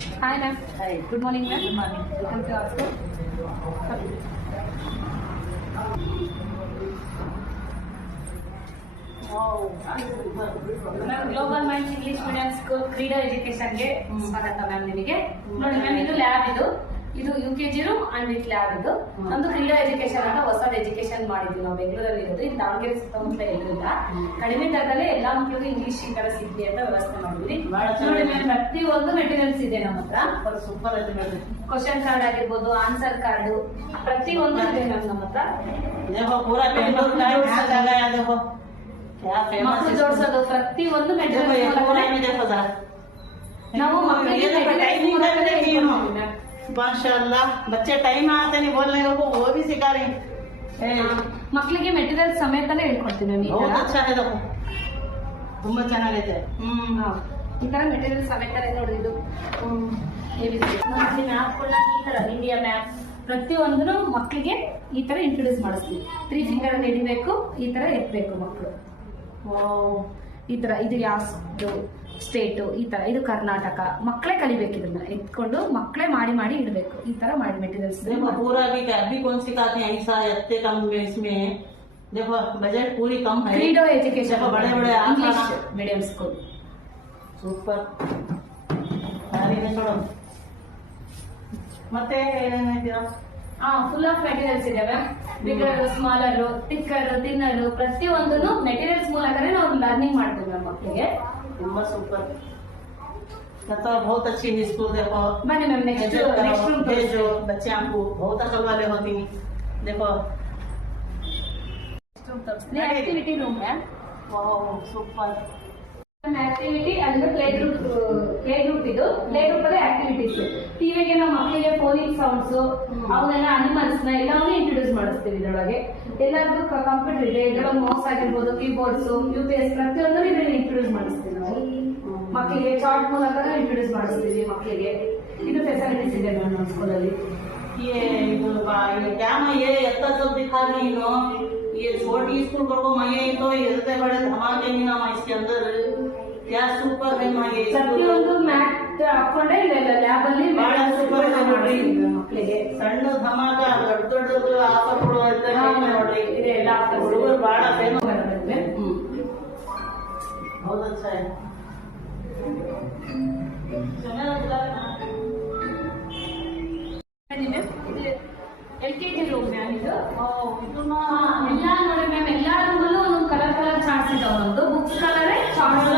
Hi ma'am. Hi. Good morning ma'am. Good morning. Welcome to our school. Wow. Ma'am global minds English medium school ಕ್ರೀಡಾ ಎಜುಕೇಶನ್ಗೆ ಸ್ವಾಗತ ma'am ನಿಮಗೆ. ನೋಡಿ ma'am ಇದು lab ಇದು UKG and with lab ಇದು. ನಮ್ದು ಕ್ರೀಡಾ ಎಜುಕೇಶನ್ ಅಂತ ಹೊಸದ ಎಜುಕೇಶನ್ ಮಾಡಿದ್ವಿ ನಾವು ಬೆಂಗಳೂರಲ್ಲಿ ಇರೋದು. ಇದು ದಾವಣಗೆರೆ ಸುತ್ತಮುತ್ತ ಇರಲಿಲ್ಲ. ಕಡಿಮೆ ದರದಲ್ಲಿ ಎಲ್ಲಾ ಮಕ್ಕಳಿಗೂ ಇಂಗ್ಲಿಷ್ ಈ ತರ ಸಿಗ್ಲಿ ಅಂತ ವ್ಯವಸ್ಥೆ ಮಾಡಿದ್ವಿ. ನೋಡಿ ಮ್ಯಾಮ್ ಪ್ರತಿ ಒಂದು ಮೆಟೀರಿಯಲ್ಸ್ ಇದೆ ನಮ್ಮ ಹತ್ರ. ಸೂಪರ್ ಐತೆ ಮೇಡಮ್. ಕ್ವಶನ್ ಕಾರ್ಡ್ ಆಗಿರ್ಬೋದು, ಆನ್ಸರ್ ಕಾರ್ಡ್ ಪ್ರತಿ ಒಂದು ಇದೆ ಮ್ಯಾಮ್ ನಮ್ಮ ಹತ್ರ. देखो पूरा बेंगलुरु का यहाँ जगह है देखो क्या फेमस ಮಕ್ಕಳು ಜೋಡಿಸೋದು ಪ್ರತಿ ಒಂದು देखो ये ಮೆಟೀರಿಯಲ್ पूरा में देखो जरा ನಾವು ಮಕ್ಕಳಿಗೆ माशाल्लाह बच्चे टाइम आते नहीं बोलने को वो भी सिखा रही ಮಕ್ಕಳಿಗೆ ಮೆಟೀರಿಯಲ್ ಸಮೇತನೇ ಹೇಳ್ಕೊಡ್ತೀನಿ ನೀವು. बहुत अच्छा है देखो ತುಂಬಾ ಚೆನ್ನಾಗೈತೆ. ಈ ತರ ಮೆಟೀರಿಯಲ್ ಸಮೇತನೇ ನೋಡಿ ಇದು ಮ್ಯಾಪ್ಗಳನ್ನ ಈ ತರ ಇಂಡಿಯಾ ಮ್ಯಾಪ್ ಪ್ರತಿಯೊಂದನ್ನು ಮಕ್ಕಳಿಗೆ ಈ ತರ ಇಂಟ್ರೊಡ್ಯೂಸ್ ಮಾಡಿಸ್ತೀವಿ. 3 ಫಿಂಗರ್ ಅಲ್ಲಿ ಹಿಡಿಬೇಕು, ಈ ತರ ಎತ್ತಬೇಕು ಮಕ್ಕಳು. ಈ ತರ ಇದು ಯಾವ ಸ್ಟೇಟ್, ಈ ತರ ಇದು ಕರ್ನಾಟಕ. ಮಕ್ಕಳೇ ಕಲಿಬೇಕು, ಇದನ್ನ ಎತ್ಕೊಂಡು ಮಕ್ಕಳೇ ಮಾಡಿ ಇಡಬೇಕು. ಈ ತರ ಮಾಡಿ ಮೆಟೀರಿಯಲ್ಸ್ देखो पूरा भी कौन सिखाते हैं ऐसा इतने कम इसमें देखो बजट पूरी कम है. क्रीडो एजुकेशन बड़े बड़े इंग्लिश मीडियम स्कूल ಸೂಪರ್. ನೋಡು ಮತ್ತೆ ಏನೇನೈತೀರಾ? ಫುಲ್ ಆಫ್ ಮೆಟೀರಿಯಲ್ಸ್ ಇದಾವೆ. ಬಿಗರ್, ಸ್ಮಾಲರ್, ಥಿಕ್ಕರ್, ತಿನ್ನರ್ ಪ್ರತಿಯೊಂದನ್ನು ಮೆಟೀರಿಯಲ್ಸ್ ಮೂಲಕನೇ ನಾವು ಲರ್ನಿಂಗ್ ಮಾಡ್ತೀವಿ ನಮ್ಮ ಮಕ್ಕಳಿಗೆ. ತುಂಬಾ ಸೂಪರ್. मतलब बहुत अच्छी है स्कूल. देखो बने मैम नेक्स्ट रूम भेजो बच्चे आपको बहुत अकल वाले होती हैं. देखो एक्टिविटी रूम है. ಸೂಪರ್ ಆಕ್ಟಿವಿಟಿ ಅಂದ್ರೆ ಪ್ಲೇ ಗ್ರೂಪ್ ಇದು. ಪ್ಲೇ ಗ್ರೂಪ್ ಅಲ್ಲಿ ಆಕ್ಟಿವಿಟೀಸ್. ಟಿವಿಗೆ ನಮ್ಮ ಮಕ್ಕಳಿಗೆ ಫೋನಿಕ್ ಸೌಂಡ್ಸ್ ಅವನ್ನೆಲ್ಲ ಅನಿಮಲ್ಸ್ ನ ಎಲ್ಲವನ್ನೂ ಇಂಟ್ರೊಡ್ಯೂಸ್ ಮಾಡಿಸ್ತೀವಿ. ಇದರೊಳಗೆ ಎಲ್ಲರಿಗೂ ಕಂಪ್ಯೂಟರ್ ಇದೆ. ಇದರೊಳಗೆ ಮೌಸ್ ಆಗಿರ್ಬೋದು, ಕೀಬೋರ್ಡ್ಸ್, UPS ಪ್ರತಿಯೊಂದನ್ನು ಇದರಲ್ಲಿ ಇಂಟ್ರೊಡ್ಯೂಸ್ ಮಾಡಿಸ್ತೀವಿ ನಾವು ಮಕ್ಕಳಿಗೆ. ಚಾರ್ಟ್ ಮೂಲಕ ಇಂಟ್ರೊಡ್ಯೂಸ್ ಮಾಡಿಸ್ತೀವಿ ಮಕ್ಕಳಿಗೆ. ಇದು ಫೆಸಿಲಿಟೀಸ್ ಇದೆ ನಮ್ಮ ಸ್ಕೂಲಲ್ಲಿ. ये क्या मैं ये इतना सब दिखा रही हूँ. ये छोटी स्कूल को मैं तो इतने बड़े धमाके नहीं ना इसके अंदर क्या सुपर है. मैं ಪ್ರತಿಯೊಂದು ಮ್ಯಾಟ್ ಹಾಕೊಂಡೆ ಇದೆಲ್ಲ ಲ್ಯಾಬ್ ಅಲ್ಲಿ ಬಹಳ ಸೂಪರ್ ಇದೆ ನೋಡ್ರಿ. ಮಕ್ಕಳಿಗೆ ಸಣ್ಣ ಧಮಾಕ ದೊಡ್ಡ ಆಫರ್ಗಳು ನೋಡ್ರಿ. ಇದೆಲ್ಲ ಹುಡುಗರು ಬಹಳ ಫೇಮಸ್. बहुत अच्छा है. LKG ರೂಮ್ ಮ್ಯಾಮ್ ಇದು. ಎಲ್ಲ ನೋಡಿ ಮ್ಯಾಮ್, ಎಲ್ಲಾ ರೂಮಲ್ಲೂ ಒಂದೊಂದು ಕಲರ್ ಚಾರ್ಟ್ಸ್ ಇದಾವೆ. ಒಂದು ಬುಕ್ಸ್ ಕಲರ್ ಚಾರ್ಟ್ಸ್